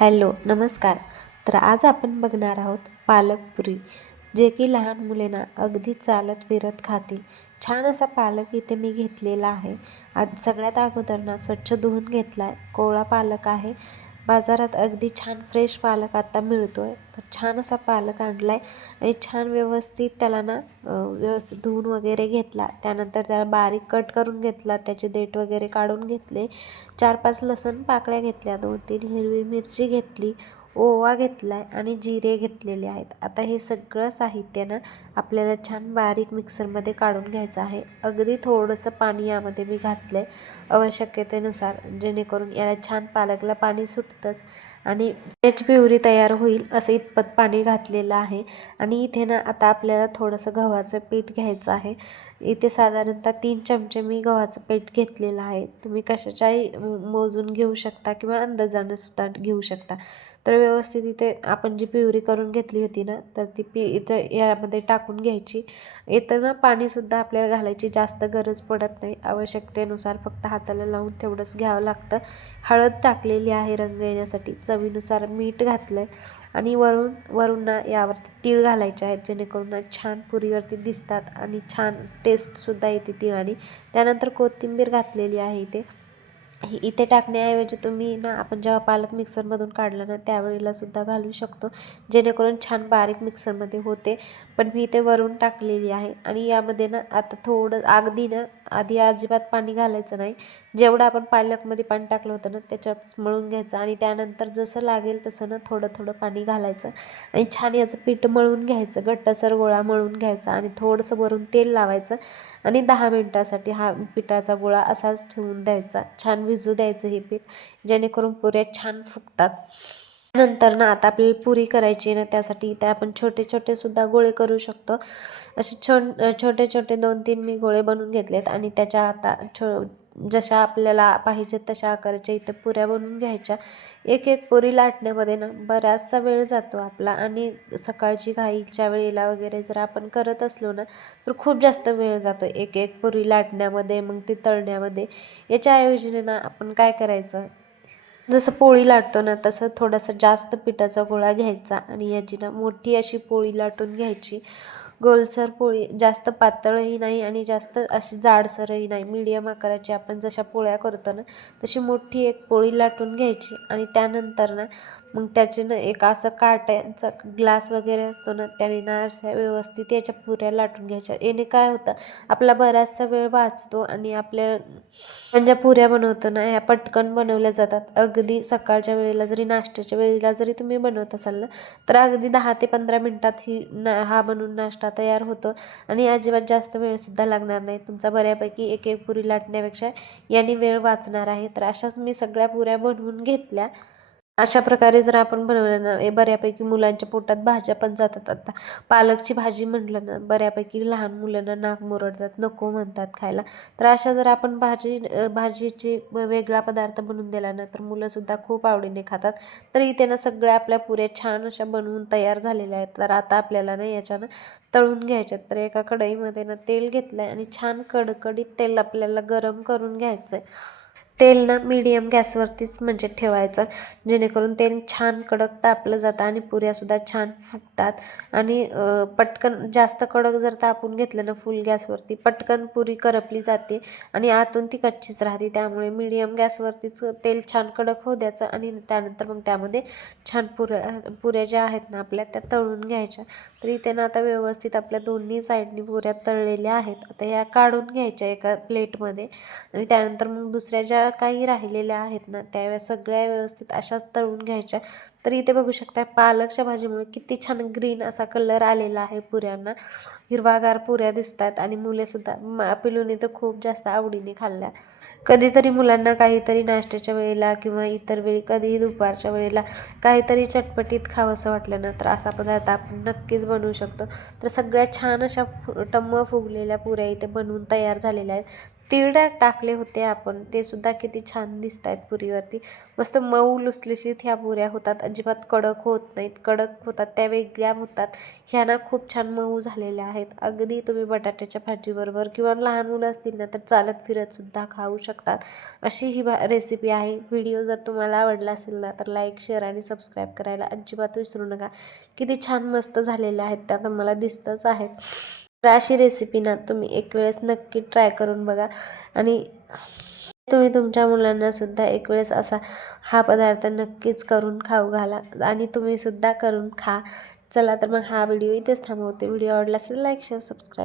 Hello नमस्कार. तर आज आपण बघणार आहोत पालक पुरी जे की लहान मुलेना अगदी चालत फिरत खातील. छान असा पालक इथे मी घेतलेला आहे. आज सगळ्यात अगोदर ना स्वच्छ धुवून घेतला आहे कोवळा पालक आहे. बाजारात अगदी छान फ्रेश पालक आता मिळतो आहे तर छान असा पालक आणला आहे आणि छान व्यवस्थित त्याला ना व्यवस्थित धुवून वगैरे घेतला. त्यानंतर त्याला बारीक कट करून घेतला त्याचे देठ वगैरे काढून घेतले. चार पाच लसण पाकळ्या घेतल्या दोन तीन हिरवी मिरची घेतली ओवा घेतला आहे आणि जिरे घेतलेले आहेत. आता हे सगळं साहित्य ना आपल्याला छान बारीक मिक्सरमध्ये काढून घ्यायचं आहे. अगदी थोडंसं पाणी यामध्ये मी घातलं आहे आवश्यकतेनुसार जेणेकरून याला छान पालकला पाणी सुटतंच आणि त्याची प्युरी तयार होईल असं इतपत पाणी घातलेलं आहे. आणि इथे ना आता आपल्याला थोडंसं गव्हाचं पीठ घ्यायचं आहे. इथे साधारणतः तीन चमचे मी गव्हाचं पीठ घेतलेलं आहे. तुम्ही कशाच्याही मोजून घेऊ शकता किंवा अंदाजानं सुद्धा घेऊ शकता. तर व्यवस्थित इथे आपण जी प्युरी करून घेतली होती ना तर ती पी इथं यामध्ये टाकून घ्यायची. येताना पाणीसुद्धा आपल्याला घालायची जास्त गरज पडत नाही. आवश्यकतेनुसार फक्त हाताला लावून तेवढंच घ्यावं लागतं. हळद टाकलेली आहे रंग येण्यासाठी. चवीनुसार मीठ घातलं आहे आणि वरून वरून ना यावरती तीळ घालायचे आहेत जेणेकरून ना छान पुरीवरती दिसतात आणि छान टेस्टसुद्धा येते तिळाने. त्यानंतर कोथिंबीर घातलेली आहे इथे. इथे टाकण्याऐवजी तुम्ही ना आपण जेव्हा पालक मिक्सरमधून काढला ना त्यावेळेला सुद्धा घालू शकतो. जेणेकरून छान बारीक मिक्सरमध्ये होते. पण मी इथे वरून टाकलेली आहे. आणि यामध्ये ना आता थोडं अगदी ना आधी अजिबात पाणी घालायचं नाही. जेवढं आपण पालकमध्ये पाणी टाकलं होतं ना त्याच्यात मळून घ्यायचं आणि त्यानंतर जसं लागेल तसं ना थोडं थोडं पाणी घालायचं. आणि छान याचं पीठ मळून घ्यायचं घट्टसर गोळा मळून घ्यायचा आणि थोडंसं वरून तेल लावायचं आणि दहा मिनटासाठी हा पिठाचा गोळा असाच ठेवून द्यायचा. छान भिजू द्यायचं हे पीठ जेणेकरून पुऱ्या छान फुगतात. नंतर ना आता आपल्याला पुरी करायची ना त्यासाठी इथे आपण छोटे छोटे सुद्धा गोळे करू शकतो. असे छो छोटे छोटे दोन तीन मी गोळे बनवून घेतलेत आणि त्याच्या आता छो जशा आपल्याला पाहिजेत तशा आकाराच्या इथे पुऱ्या बनवून घ्यायच्या. एक एक पुरी लाटण्यामध्ये ना बराचसा वेळ जातो आपला आणि सकाळची घाईच्या वेळेला वगैरे जर आपण करत असलो ना तर खूप जास्त वेळ जातो एक एक पुरी लाटण्यामध्ये मग ती तळण्यामध्ये. याच्या ना आपण काय करायचं? जसं पोळी लाटतो ना तसं थोडासा जास्त पिठाचा गोळा घ्यायचा आणि याची ना मोठी अशी पोळी लाटून घ्यायची. गोलसर पोळी जास्त पातळही नाही आणि जास्त अशी जाडसरही नाही. मीडियम आकाराची आपण जशा पोळ्या करतो ना तशी मोठी एक पोळी लाटून घ्यायची आणि त्यानंतर ना मग त्याचे ना एक असं काट्यांचा ग्लास वगैरे असतो ना त्याने ना अशा व्यवस्थित याच्या पुऱ्या लाटून घ्यायच्या. याने काय होतं आपला बराचसा वेळ वाचतो आणि आपल्या म्हणजे पुऱ्या बनवतो ना ह्या पटकन बनवल्या जातात. अगदी सकाळच्या वेळेला जरी नाश्त्याच्या वेळेला जरी तुम्ही बनवत असाल ना तर अगदी दहा ते पंधरा मिनटात ही ना हा बनवून नाश्ता तयार होतो आणि अजिबात जास्त वेळसुद्धा लागणार नाही. तुमचा बऱ्यापैकी एक एक पुरी लाटण्यापेक्षा याने वेळ वाचणार आहे. तर अशाच मी सगळ्या पुऱ्या बनवून घेतल्या. अशा प्रकारे जर आपण बनवलं ना बऱ्यापैकी मुलांच्या पोटात भाज्या पण जातात. आता पालकची भाजी म्हटलं ना बऱ्यापैकी लहान मुलांना नाक मुरडतात नको म्हणतात खायला. तर अशा जर आपण भाजी भाजीचे भाजीची वेगळा पदार्थ बनवून दिला ना तर मुलंसुद्धा खूप आवडीने खातात. तर इथे ना सगळ्या आपल्या पुऱ्या छान अशा बनवून तयार झालेल्या आहेत. तर आता आपल्याला ना याच्यानं तळून घ्यायच्यात. तर एका कढईमध्ये ना तेल घेतलं आहे आणि छान कडकडीत तेल आपल्याला गरम करून घ्यायचं आहे तेल ना मीडियम गॅसवरतीच म्हणजे ठेवायचं. जेणेकरून तेल छान कडक तापलं जातं आणि पुऱ्यासुद्धा छान फुगतात. आणि पटकन जास्त कडक जर तापून घेतलं ना फुल गॅसवरती पटकन पुरी करपली जाते आणि आतून ती कच्चीच राहते. त्यामुळे मीडियम गॅसवरतीच तेल छान कडक होऊ द्यायचं आणि त्यानंतर मग त्यामध्ये छान पुऱ्या पुऱ्या ज्या आहेत ना आपल्या त्या तळून घ्यायच्या. तर इथे ना आता व्यवस्थित आपल्या दोन्ही साईडनी पुऱ्या तळलेल्या आहेत. आता या काढून घ्यायच्या एका प्लेटमध्ये आणि त्यानंतर मग दुसऱ्या ज्या काही राहिलेल्या आहेत ना त्या सगळ्या व्यवस्थित अशाच तळून घ्यायच्या. तर इथे बघू शकता पालकच्या भाजीमुळे किती छान ग्रीन असा कलर आलेला आहे पुऱ्यांना. हिरवागार पुऱ्या दिसतात आणि मुलेसुद्धा मा पिलूने तर खूप जास्त आवडीने खाल्ल्या. कधीतरी मुलांना काहीतरी नाश्त्याच्या वेळेला किंवा इतर वेळी कधीही दुपारच्या वेळेला काहीतरी चटपटीत खावंसं वाटलं ना तर असा पदार्थ आपण नक्कीच बनवू शकतो. तर सगळ्या छान अशा टम्म फुगलेल्या पुऱ्या इथे बनवून तयार झालेल्या आहेत. तीळ टाकले होते आपण. ते सुद्धा किती छान दिसत आहेत पुरीवरती. मस्त मऊ लुसलुशीत ह्या पुऱ्या होतात. अजिबात कडक होत नाहीत. कडक होतात त्या वेगळ्या होतात. ह्या ना खूप छान मऊ झालेल्या आहेत. अगदी तुम्ही बटाट्याच्या भाजीबरोबर किंवा लहान मुलं असतील ना तर चालत फिरत सुद्धा खाऊ शकतात. अशी ही भा रेसिपी आहे. व्हिडिओ जर तुम्हाला आवडला असेल ना तर लाईक शेअर आणि सबस्क्राईब करायला अजिबात विसरू नका. किती छान मस्त झालेल्या आहेत त्या मला दिसतंच आहेत. तर अशी रेसिपी ना तुम्ही एक वेळेस नक्की ट्राय करून बघा. आणि तुम्ही तुमच्या मुलांना सुद्धा एक वेळेस असा हा पदार्थ नक्कीच करून खाऊ घाला. आणि तुम्ही सुद्धा करून खा. चला तर मग हा व्हिडिओ इथेच थांबवते. व्हिडिओ आवडला असेल लाईक शेअर सबस्क्राईब